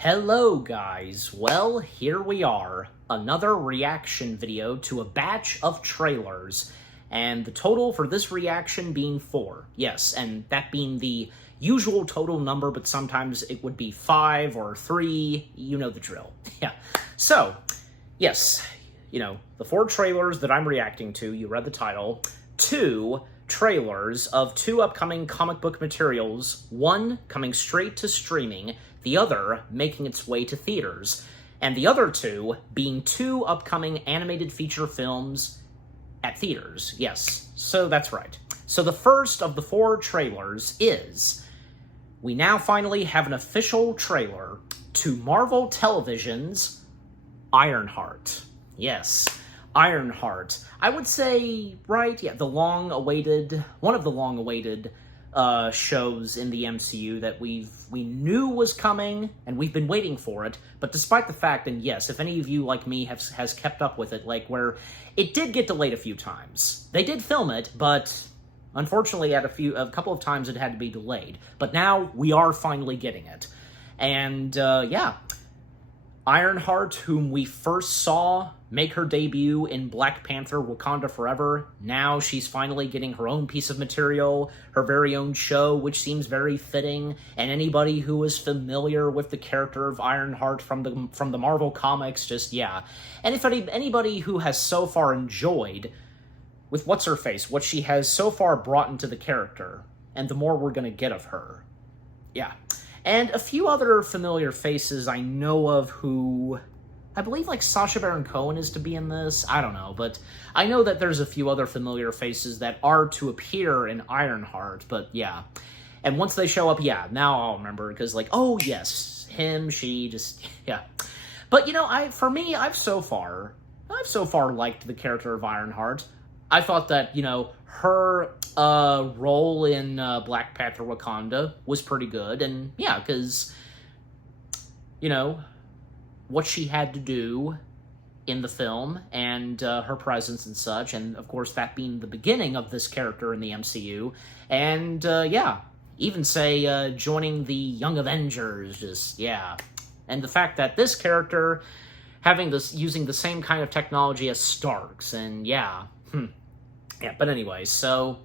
Hello guys, well here we are, another reaction video to a batch of trailers, and the total for this reaction being 4, yes, and that being the usual total number, but sometimes it would be 5 or 3, you know the drill. Yeah, so, yes, you know, the 4 trailers that I'm reacting to, you read the title, 2 trailers of 2 upcoming comic book materials, one coming straight to streaming, the other making its way to theaters, and the other 2 being 2 upcoming animated feature films at theaters. Yes, so that's right. So the first of the 4 trailers is, we now finally have an official trailer to Marvel Television's Ironheart. Yes, Ironheart. I would say, right, yeah, one of the long-awaited shows in the MCU that we knew was coming, and we've been waiting for it, but despite the fact, and yes, if any of you, like me, has kept up with it, like, where it did get delayed a few times. They did film it, but unfortunately at a couple of times it had to be delayed. But now we are finally getting it. And, yeah, Ironheart, whom we first saw make her debut in Black Panther: Wakanda Forever, now she's finally getting her own piece of material, her very own show, which seems very fitting, and anybody who is familiar with the character of Ironheart from the Marvel comics, just, yeah. And if anybody who has so far enjoyed, with What's-Her-Face, what she has so far brought into the character, and the more we're gonna get of her, yeah. And a few other familiar faces I know of who, I believe, like, Sacha Baron Cohen is to be in this. I don't know, but I know that there's a few other familiar faces that are to appear in Ironheart, but yeah. And once they show up, yeah, now I'll remember, because, like, oh, yes, him, she, just, yeah. But, you know, I've so far liked the character of Ironheart. I thought that, you know, her role in Black Panther Wakanda was pretty good, and yeah, because, you know, what she had to do in the film, and her presence and such, and of course that being the beginning of this character in the MCU, and yeah, even say joining the Young Avengers, just, yeah. And the fact that this character using the same kind of technology as Stark's, and yeah, yeah, but anyway, so,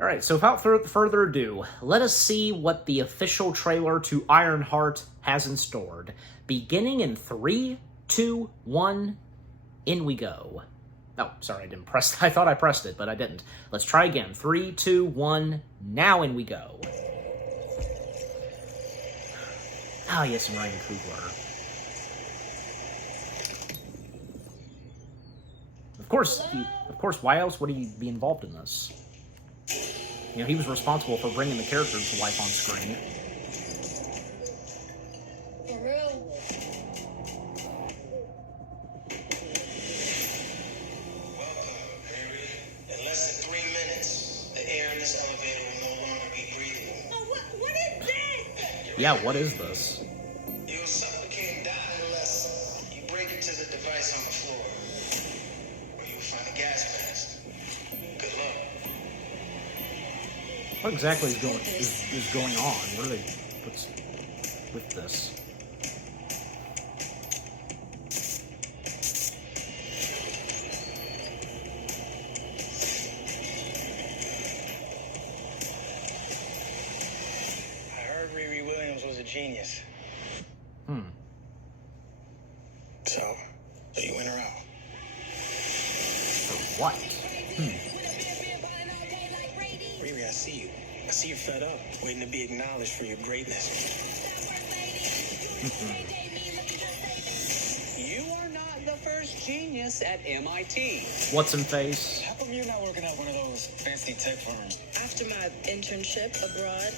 alright, so without further ado, let us see what the official trailer to Ironheart has in store. Beginning in 3, 2, 1, in we go. Oh, sorry, I didn't press, I thought I pressed it, but I didn't. Let's try again. 3, 2, 1, now in we go. Ah, yes, and Ryan Coogler. Of course, why else would he be involved in this? You know, he was responsible for bringing the characters to life on screen. For real? Welcome, Harry. In less than 3 minutes, the air in this elevator will no longer be breathable. Oh, what is this? Yeah, what is this? You'll suffocate and die unless you break into the device on the floor. Or you'll find a gas mask. Good luck. What exactly is going on? What's with this? I heard Riri Williams was a genius. So you in or out? For what? Riri, I see you. I see you're fed up, waiting to be acknowledged for your greatness. You are not the first genius at MIT. What's in face? How come you're not working at one of those fancy tech firms? After my internship abroad,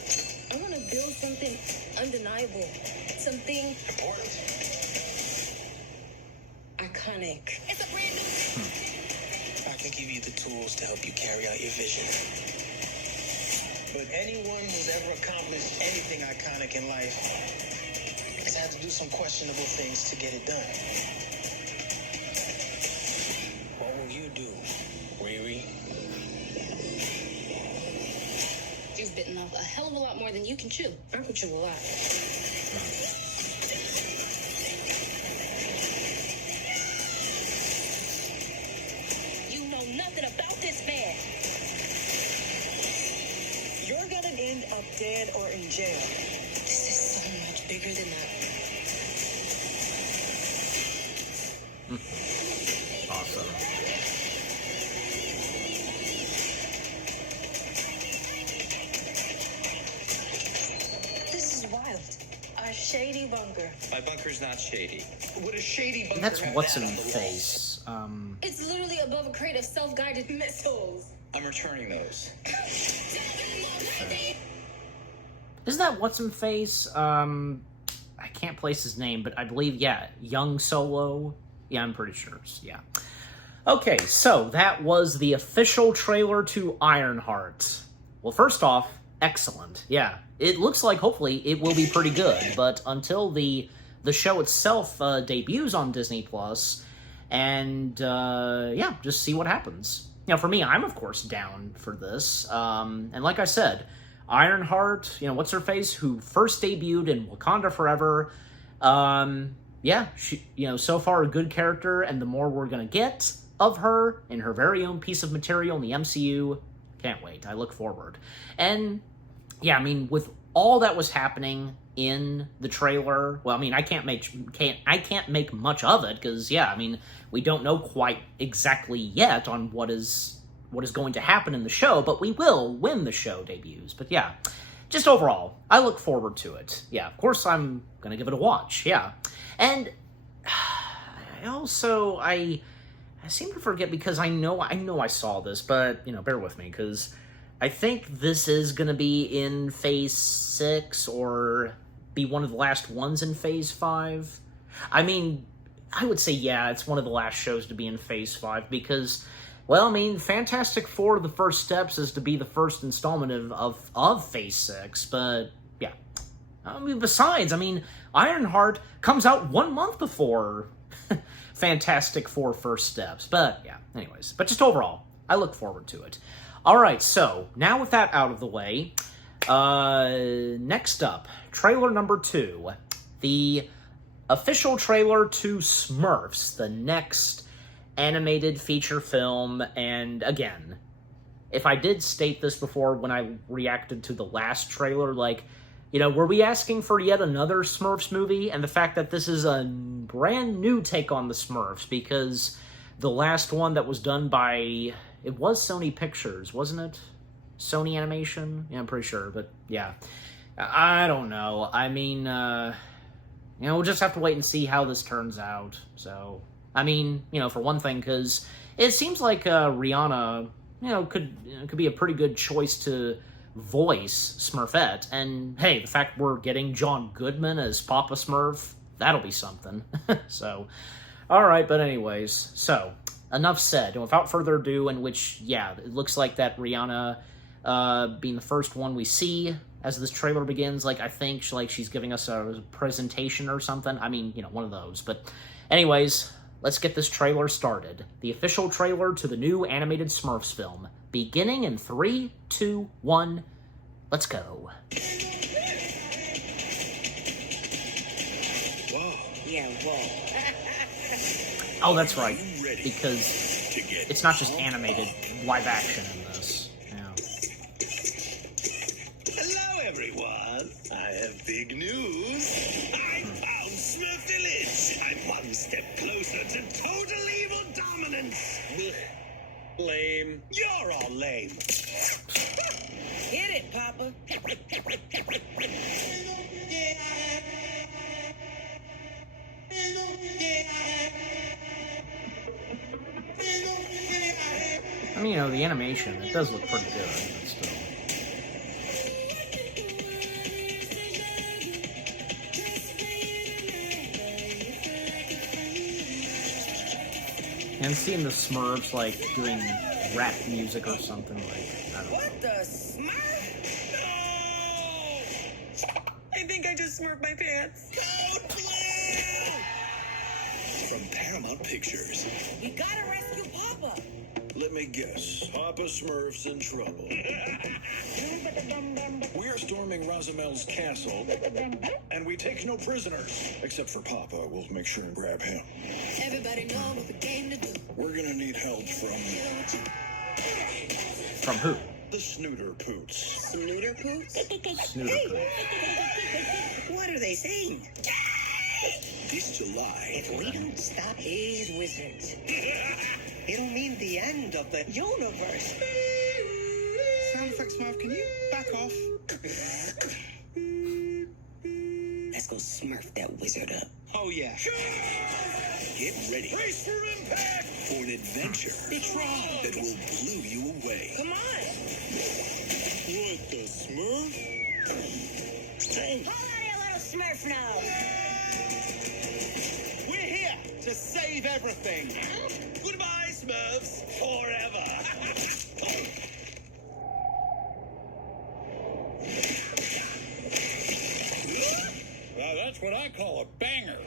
I want to build something undeniable. Something Important. iconic. It's a brand new... I can give you the tools to help you carry out your vision. But anyone who's ever accomplished anything iconic in life has had to do some questionable things to get it done. What will you do, Riri? You've bitten off a hell of a lot more than you can chew. I can chew a lot. shady bunker. My bunker's not shady. Would a shady bunker That's have what's that in on the face. It's literally above a crate of self-guided missiles. I'm returning those. Isn't that what's in face? I can't place his name, but I believe, yeah, Young Solo. Yeah, I'm pretty sure. Yeah. Okay, so that was the official trailer to Ironheart. Well, first off, excellent. Yeah, it looks like hopefully it will be pretty good, but until the show itself debuts on Disney Plus, and yeah, just see what happens. Now, for me, I'm of course down for this, and like I said, Ironheart, what's her face, who first debuted in Wakanda Forever. Yeah, she, so far a good character, and the more we're gonna get of her in her very own piece of material in the MCU, can't wait. I look forward. And yeah, I mean, with all that was happening in the trailer, well, I mean, I can't make much of it because, yeah, I mean, we don't know quite exactly yet on what is going to happen in the show, but we will when the show debuts. But yeah, just overall, I look forward to it. Yeah, of course I'm gonna give it a watch. Yeah, and I seem to forget because I know I saw this, but bear with me because I think this is gonna be in Phase 6 or be one of the last ones in Phase 5. I mean, I would say yeah, it's one of the last shows to be in Phase 5 because, well, I mean, Fantastic Four: The First Steps is to be the first installment of Phase 6, but yeah. I mean, besides, I mean, Ironheart comes out 1 month before Fantastic Four: First Steps, but yeah, anyways. But just overall, I look forward to it. Alright, so, now with that out of the way, next up, trailer number 2, the official trailer to Smurfs, the next animated feature film. And again, if I did state this before when I reacted to the last trailer, like, were we asking for yet another Smurfs movie? And the fact that this is a brand new take on the Smurfs, because the last one that was done by, it was Sony Pictures, wasn't it? Sony Animation? Yeah, I'm pretty sure, but yeah. I don't know. I mean, we'll just have to wait and see how this turns out. So, I mean, for one thing, because it seems like Rihanna, could be a pretty good choice to voice Smurfette. And hey, the fact we're getting John Goodman as Papa Smurf, that'll be something. So, alright, but anyways, so, enough said. And without further ado, in which, yeah, it looks like that Rihanna being the first one we see as this trailer begins, like, I think she's giving us a presentation or something. I mean, one of those. But anyways, let's get this trailer started. The official trailer to the new animated Smurfs film. Beginning in 3, 2, 1, let's go. Whoa. Yeah, whoa. Oh, that's right, because it's not just animated, live action in this. Yeah. Hello, everyone. I have big news. I found Smurf Village. I'm one step closer to total evil dominance. Lame. You're all lame. Hit it, Papa. I mean, the animation, it does look pretty good, but still. And seeing the Smurfs, doing rap music or something, I don't know. What the Smurf? No! I think I just smurfed my pants. Code Blue! From Paramount Pictures. We gotta rescue Papa. Let me guess. Papa Smurf's in trouble. We are storming Rosamel's castle, and we take no prisoners. Except for Papa. We'll make sure and grab him. Everybody know what the game to do. We're gonna need help from From who? the Snooter Poots. Snooter poots? Snooter Poots. What are they saying? This July, If we don't stop these wizards, it'll mean the end of the universe. Sound effects, Smurf, can you back off? Let's go Smurf that wizard up. Oh, yeah. Get ready. Brace for impact! For an adventure that will blow you away. Come on. What, the Smurf? Hold on, you little Smurf now. We're here to save everything. Goodbye, Smurfs. Forever. Now that's what I call a banger.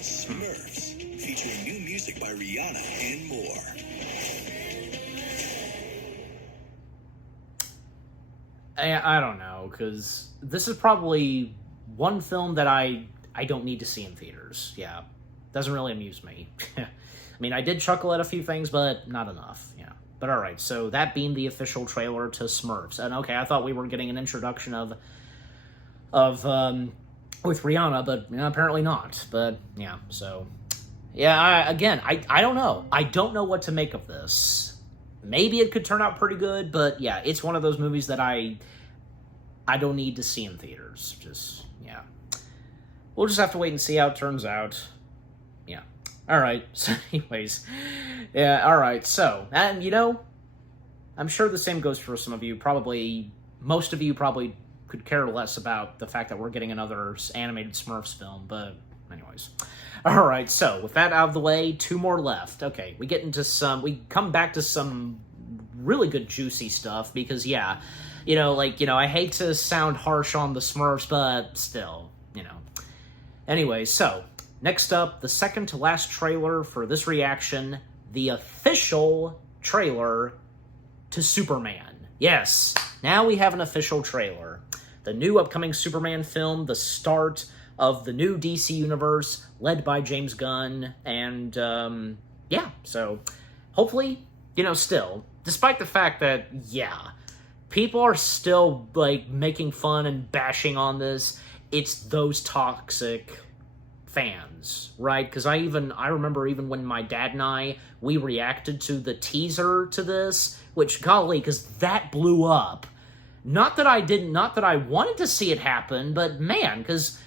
Smurfs, featuring new music by Rihanna and more. I don't know, because this is probably one film that I don't need to see in theaters. Yeah, doesn't really amuse me. I mean, I did chuckle at a few things, but not enough. Yeah, but all right. So that being the official trailer to Smurfs, and okay, I thought we were getting an introduction of with Rihanna, but apparently not. But yeah, so yeah. I don't know. I don't know what to make of this. Maybe it could turn out pretty good, but yeah, it's one of those movies that I don't need to see in theaters. Just, yeah. We'll just have to wait and see how it turns out. Yeah. Alright, so anyways. Yeah, alright, so, and I'm sure the same goes for some of you. Probably, most of you probably could care less about the fact that we're getting another animated Smurfs film, but anyways. Alright, so, with that out of the way, 2 more left. Okay, we come back to some really good juicy stuff, because, yeah, I hate to sound harsh on the Smurfs, but still, Anyway, so, next up, the second to last trailer for this reaction, the official trailer to Superman. Yes, now we have an official trailer. The new upcoming Superman film, the start of the new DC universe, led by James Gunn, and, yeah, so, hopefully, still, despite the fact that, yeah, people are still, making fun and bashing on this, it's those toxic fans, right? Because I remember even when my dad and we reacted to the teaser to this, which, golly, because that blew up. Not that I wanted to see it happen, but, man, because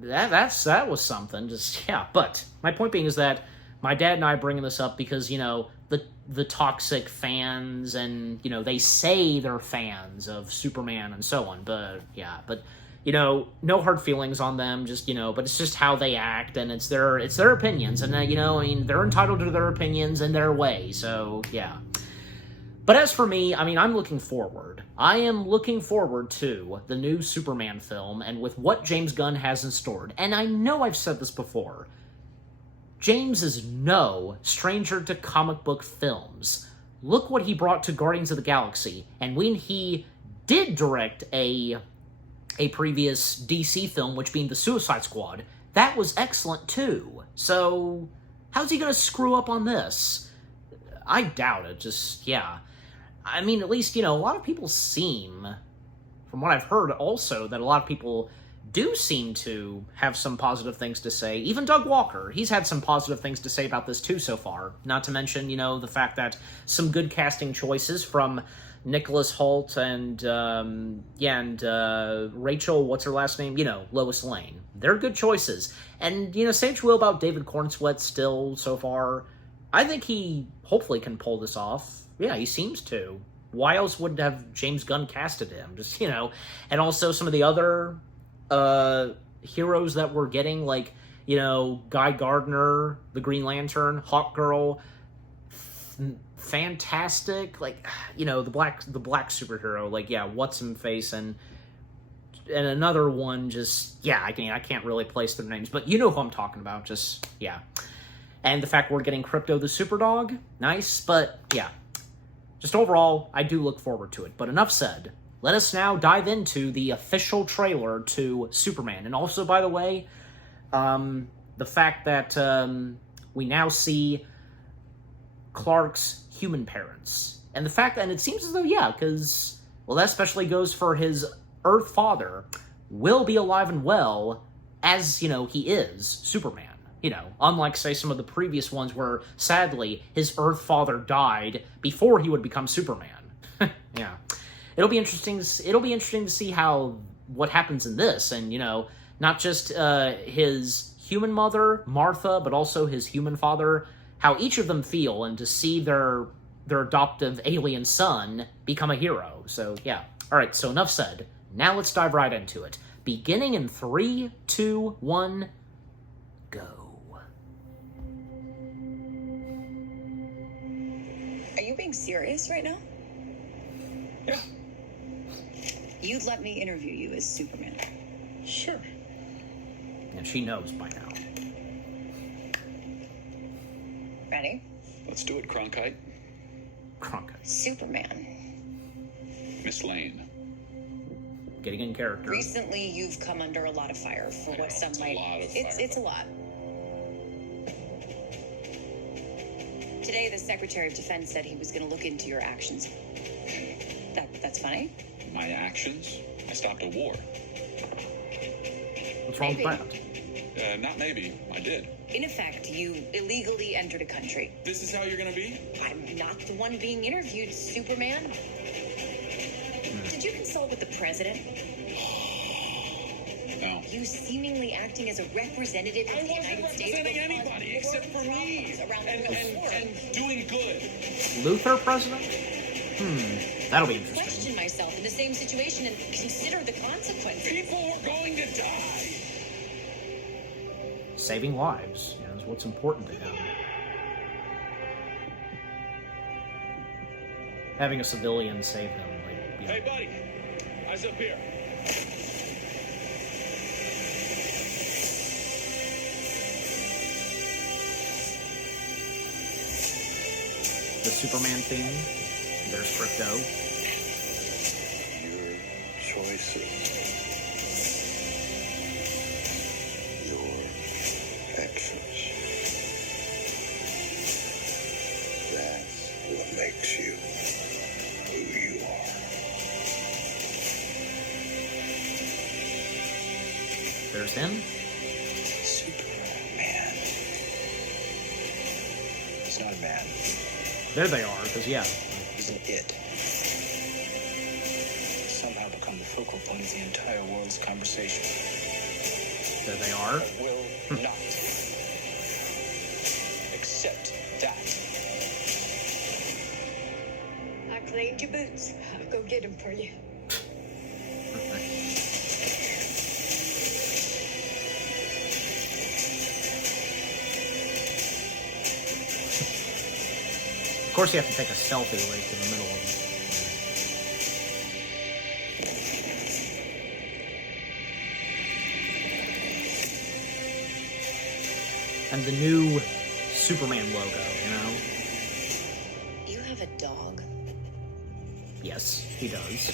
that was something. Just, yeah. But my point being is that my dad and I are bringing this up because, the toxic fans, and, they say they're fans of Superman and so on. But, yeah, but, no hard feelings on them, just, but it's just how they act, and it's their opinions. And, they're entitled to their opinions in their way. So, yeah. But as for me, I'm looking forward. I am looking forward to the new Superman film and with what James Gunn has in store. And I know I've said this before. James is no stranger to comic book films. Look what he brought to Guardians of the Galaxy. And when he did direct a previous DC film, which being the Suicide Squad, that was excellent too. So, how's he going to screw up on this? I doubt it. Just, yeah. At least, a lot of people seem, from what I've heard also, that a lot of people do seem to have some positive things to say. Even Doug Walker, he's had some positive things to say about this too so far. Not to mention, the fact that some good casting choices from Nicholas Hoult and Rachel, what's her last name? Lois Lane. They're good choices. And, say what you will about David Cornsweet still so far. I think he hopefully can pull this off. Yeah, he seems to. Why else would have James Gunn casted him? Just, and also some of the other heroes that we're getting, like, Guy Gardner, the Green Lantern, Hawkgirl, fantastic, like, the black superhero, like, yeah, What's-Him-Face, and another one, just, yeah, I can't really place their names, but you know who I'm talking about, just, yeah. And the fact we're getting Crypto the Superdog, nice, but, yeah. Just overall, I do look forward to it. But enough said. Let us now dive into the official trailer to Superman. And also, by the way, the fact that we now see Clark's human parents. And the fact that, and it seems as though, yeah, because, well, that especially goes for his Earth father, will be alive and well as, he is Superman. Unlike, say, some of the previous ones where, sadly, his Earth father died before he would become Superman. Yeah. It'll be interesting to see what happens in this, and, Not just his human mother, Martha, but also his human father, how each of them feel, and to see their adoptive alien son become a hero. So, yeah. All right, so enough said. Now let's dive right into it. Beginning in 3, 2, 1, go. Are you being serious right now? Yeah, You'd let me interview you as Superman. sure. And she knows by now. Ready? Let's do it, Cronkite. Cronkite. Superman. Miss Lane. Getting in character. Recently, you've come under a lot of fire for what some It's a might. lot of It's a fire. lot. Today, the Secretary of Defense said he was going to look into your actions. That's funny. My actions? I stopped a war. What's wrong with Maybe. that? Not maybe. I did. In effect, you illegally entered a country. This is how you're gonna be? I'm not the one being interviewed, Superman. Did you consult with the president? No. You seemingly acting as a representative of I the wasn't United States. representing will cause anybody more except for me. problems around the world. And doing good. Luther president? That'll be interesting. Question myself in the same situation and consider the consequences. People were going to die. Saving lives, is what's important to him. Having a civilian save him, Hey, buddy. Eyes up here. the Superman theme. There's crypto. Your choices. Your actions. That's what makes you who you are. There's him. Superman. He's not a man. There they are, because, yeah. He's an it. Somehow become the focal point of the entire world's conversation. There they are. I will not accept that. I cleaned your boots. I'll go get them for you. Of course, you have to take a selfie right in the middle of it. And the new Superman logo, You have a dog. Yes, he does.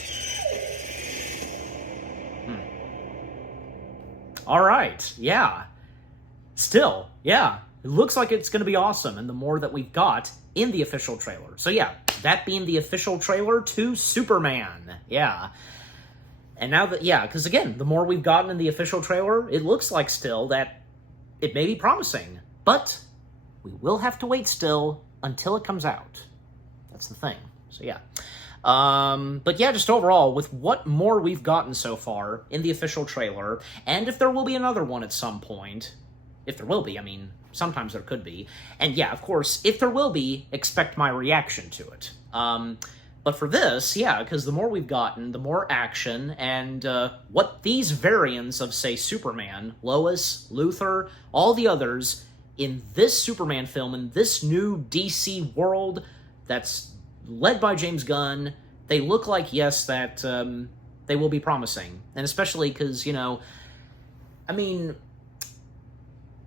All right, yeah. Still, yeah. It looks like it's going to be awesome, and the more that we've got in the official trailer. So yeah, that being the official trailer to Superman. Yeah. And now that, yeah, because again, the more we've gotten in the official trailer, it looks like still that it may be promising. But we will have to wait still until it comes out. That's the thing. So yeah. But yeah, just overall, with what more we've gotten so far in the official trailer, and if there will be another one at some point, if there will be, I mean, sometimes there could be, and yeah, of course, if there will be, expect my reaction to it. But for this, yeah, because the more we've gotten, the more action, and what these variants of, say, Superman, Lois, Luthor, all the others, in this Superman film, in this new DC world that's led by James Gunn, they look like, yes, that they will be promising. And especially because, I mean,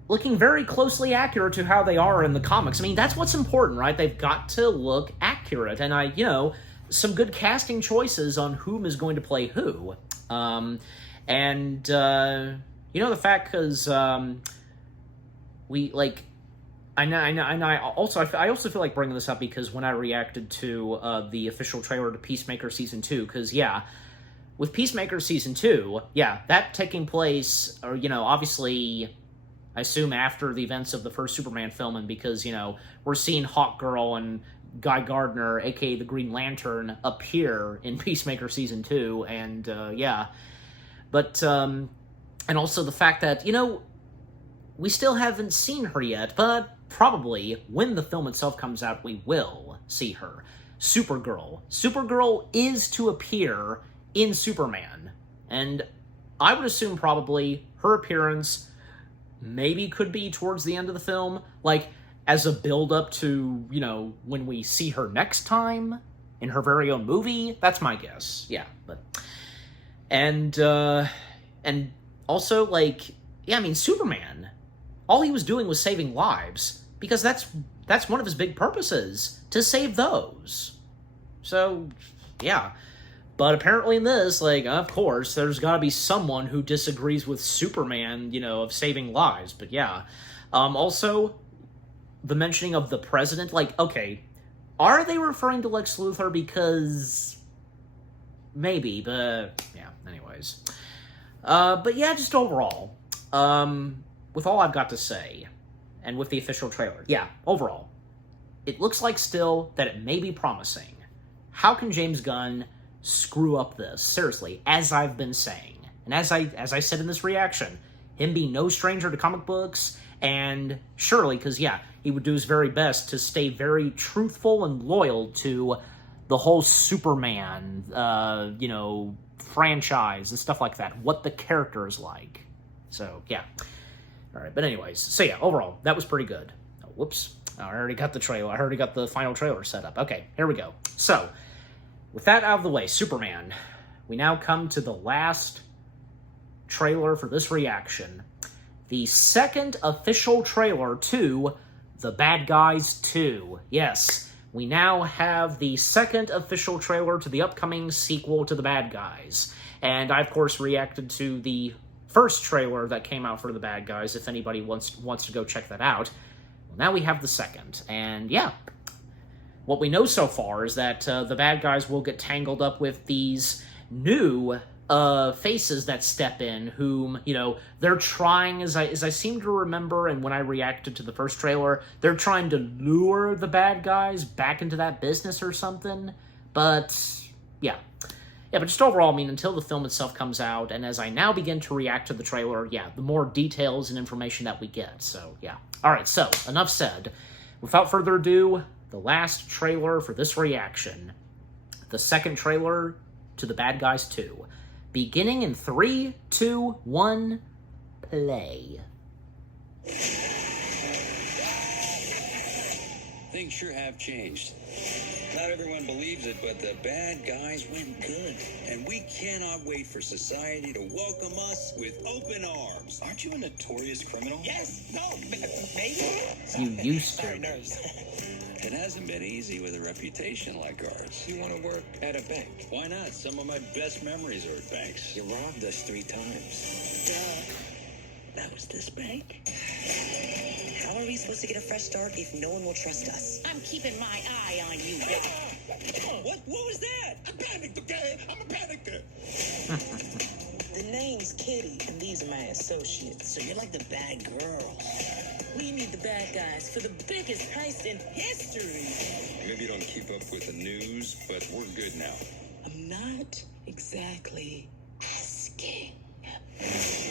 looking very closely accurate to how they are in the comics. I mean, that's what's important, right? They've got to look accurate. And some good casting choices on whom is going to play who. The fact, because I also feel like bringing this up because when I reacted to the official trailer to Peacemaker Season 2, because, yeah, with Peacemaker Season 2, yeah, that taking place, or, obviously, I assume after the events of the first Superman film, and because, we're seeing Hawkgirl and Guy Gardner, aka the Green Lantern, appear in Peacemaker Season 2, and, yeah. But, And also the fact that, you know, we still haven't seen her yet, but probably when the film itself comes out, we will see her. Supergirl. Supergirl is to appear in Superman, and I would assume probably her appearance maybe could be towards the end of the film, like as a build-up to, you know, when we see her next time in her very own movie. That's my guess. Yeah, but and also, like, yeah, I mean, Superman, all he was doing was saving lives, because that's one of his big purposes, to save those. So, yeah. But apparently in this, like, of course, there's gotta be someone who disagrees with Superman, you know, of saving lives, but yeah. Also, the mentioning of the president, like, okay, are they referring to Lex Luthor? Because maybe, but yeah, anyways. But yeah, just overall, with all I've got to say, and with the official trailer, yeah, overall, it looks like still that it may be promising. How can James Gunn screw up this? Seriously, as I've been saying, and as I said in this reaction, him being no stranger to comic books, and surely, because yeah, he would do his very best to stay very truthful and loyal to the whole Superman, you know, franchise and stuff like that, what the character is like. So, yeah. Alright, but anyways, so yeah, overall, that was pretty good. Oh, whoops. I already got the trailer. I already got the final trailer set up. Okay, here we go. So, with that out of the way, Superman, we now come to the last trailer for this reaction. The second official trailer to The Bad Guys 2. Yes, we now have the second official trailer to the upcoming sequel to The Bad Guys. And I, of course, reacted to the first trailer that came out for The Bad Guys, if anybody wants to go check that out. Well, now we have the second, and yeah. What we know so far is that the bad guys will get tangled up with these new faces that step in, whom, you know, they're trying, as I seem to remember, and when I reacted to the first trailer, they're trying to lure the bad guys back into that business or something. But, yeah. Yeah, but just overall, I mean, until the film itself comes out, and as I now begin to react to the trailer, yeah, the more details and information that we get, so, yeah. Alright, so, enough said. Without further ado, the last trailer for this reaction. The second trailer to The Bad Guys 2. Beginning in 3, 2, 1, play. Things sure have changed. Not everyone believes it, but the bad guys went good. And we cannot wait for society to welcome us with open arms. Aren't you a notorious criminal? Yes. No. Maybe. You used to. It hasn't been easy with a reputation like ours. You want to work at a bank? Why not? Some of my best memories are at banks. You robbed us 3 times. Duh. That was this bank? How are we supposed to get a fresh start if no one will trust us? I'm keeping my eye on you. What was that? I panicked, okay? I'm a panicker. The name's Kitty, and these are my associates. So you're like the bad girl. We need the bad guys for the biggest heist in history. Maybe you don't keep up with the news, but we're good now. I'm not exactly asking.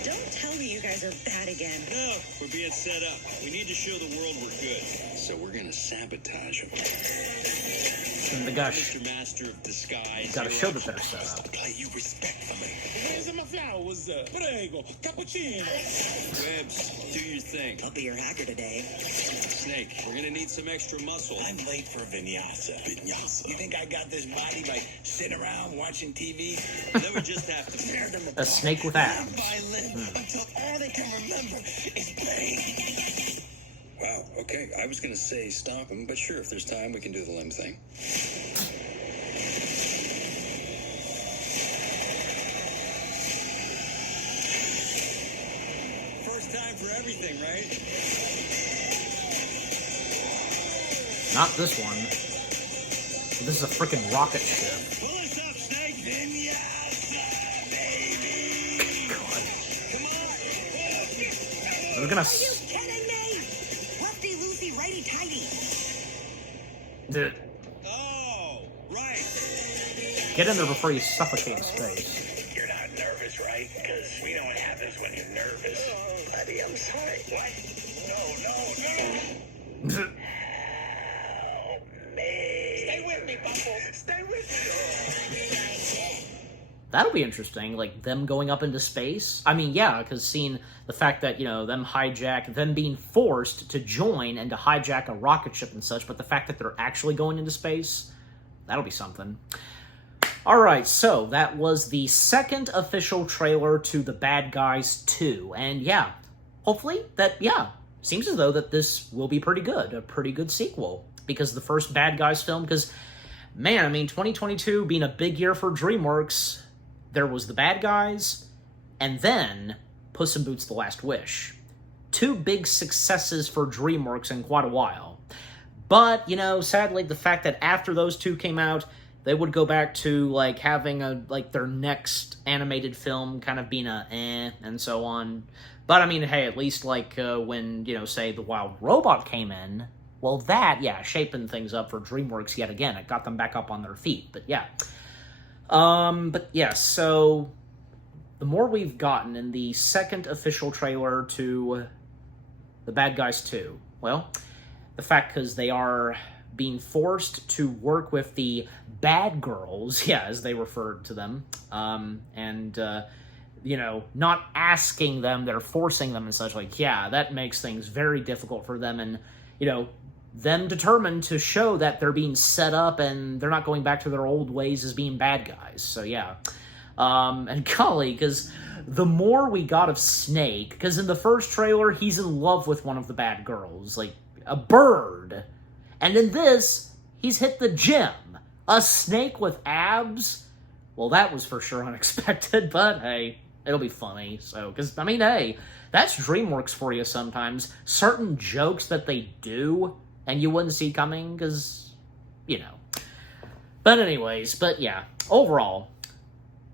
Don't tell me you guys are bad again. No, we're being set up. We need to show the world we're good. So we're gonna sabotage them. And the gush. Mr. Master of Disguise. Gotta show that they're set up. Play you respectfully. Where's my flowers? Prego, cappuccino. Webbs, do your thing. I'll be your hacker today. Snake, we're gonna need some extra muscle. I'm late for vinyasa. Vinyasa. You think I got this body by sitting around watching TV? Then we just have to Tear them A snake with abs. limb by limb until all they can remember is pain. Wow, okay. I was gonna say stop him, but sure, if there's time, we can do the limb thing. First time for everything, right? Not this one. This is a freaking rocket ship. Pull us up, Snake! Vinyasa, baby. God. They're gonna... Are you kidding me? Lefty, loosey, righty, tighty. Oh, right. Get in there before you suffocate in space. You're not nervous, right? Because we don't have this when you're I'm sorry. What? No. Help me. Stay with me, Buffalo. Stay with me. That'll be interesting, like, them going up into space. I mean, yeah, because seeing the fact that, them being forced to join and to hijack a rocket ship and such, but the fact that they're actually going into space, that'll be something. Alright, so that was the second official trailer to The Bad Guys 2, and yeah, hopefully seems as though that this will be pretty good, a pretty good sequel, because the first Bad Guys film, because, man, I mean, 2022 being a big year for DreamWorks, there was The Bad Guys, and then Puss in Boots: The Last Wish. Two big successes for DreamWorks in quite a while. But, sadly, the fact that after those two came out, they would go back to, like, having their next animated film kind of being and so on. But, I mean, hey, at least, when, say, The Wild Robot came in, well, that, yeah, shaping things up for DreamWorks yet again. It got them back up on their feet, but yeah. So the more we've gotten in the second official trailer to The Bad Guys 2, well, the fact because they are being forced to work with the bad girls, yeah, as they referred to them, not asking them, they're forcing them and such, that makes things very difficult for them, and, them determined to show that they're being set up and they're not going back to their old ways as being bad guys, so yeah. And golly, because the more we got of Snake, because in the first trailer, he's in love with one of the bad girls, like a bird. And in this, he's hit the gym. A snake with abs? Well, that was for sure unexpected, but hey, it'll be funny. So, because, I mean, hey, that's DreamWorks for you sometimes. Certain jokes that they do, and you wouldn't see coming, because, But anyways, overall,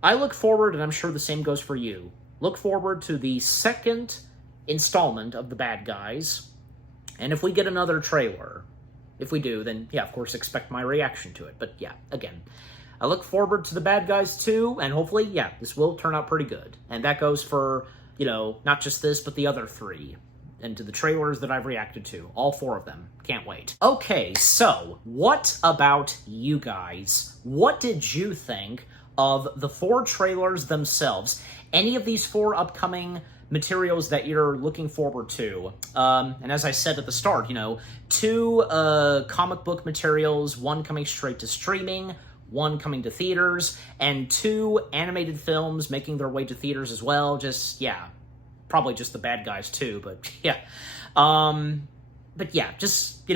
I look forward, and I'm sure the same goes for you, look forward to the second installment of The Bad Guys, and if we get another trailer, if we do, then, yeah, of course, expect my reaction to it. But, yeah, again, I look forward to The Bad Guys 2, and hopefully, yeah, this will turn out pretty good. And that goes for, not just this, but the other three, and to the trailers that I've reacted to. All four of them. Can't wait. Okay, so, what about you guys? What did you think of the four trailers themselves? Any of these four upcoming materials that you're looking forward to? And as I said at the start, two comic book materials, one coming straight to streaming, one coming to theaters, and two animated films making their way to theaters as well. Just, yeah, probably just The Bad Guys too, but yeah. But yeah, just,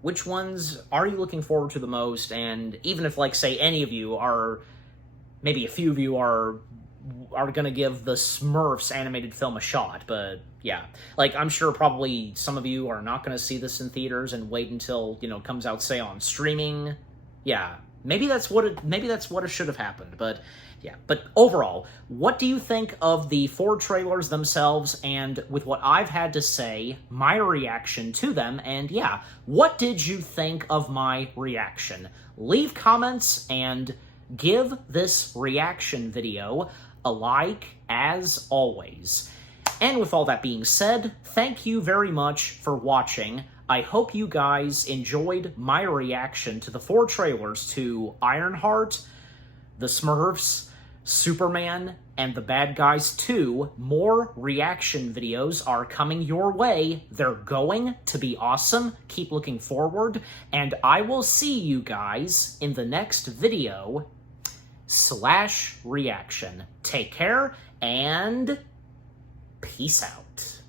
which ones are you looking forward to the most? And even if, say, any of you are, maybe a few of you are gonna give the Smurfs animated film a shot, but yeah. I'm sure probably some of you are not gonna see this in theaters and wait until, it comes out, say, on streaming. Yeah, maybe that's what it should have happened, but yeah. But overall, what do you think of the four trailers themselves, and with what I've had to say, my reaction to them, and yeah, what did you think of my reaction? Leave comments and give this reaction video a like, as always. And with all that being said, thank you very much for watching. I hope you guys enjoyed my reaction to the four trailers to Ironheart, The Smurfs, Superman, and The Bad Guys 2. More reaction videos are coming your way. They're going to be awesome. Keep looking forward, and I will see you guys in the next video /reaction. Take care, and peace out.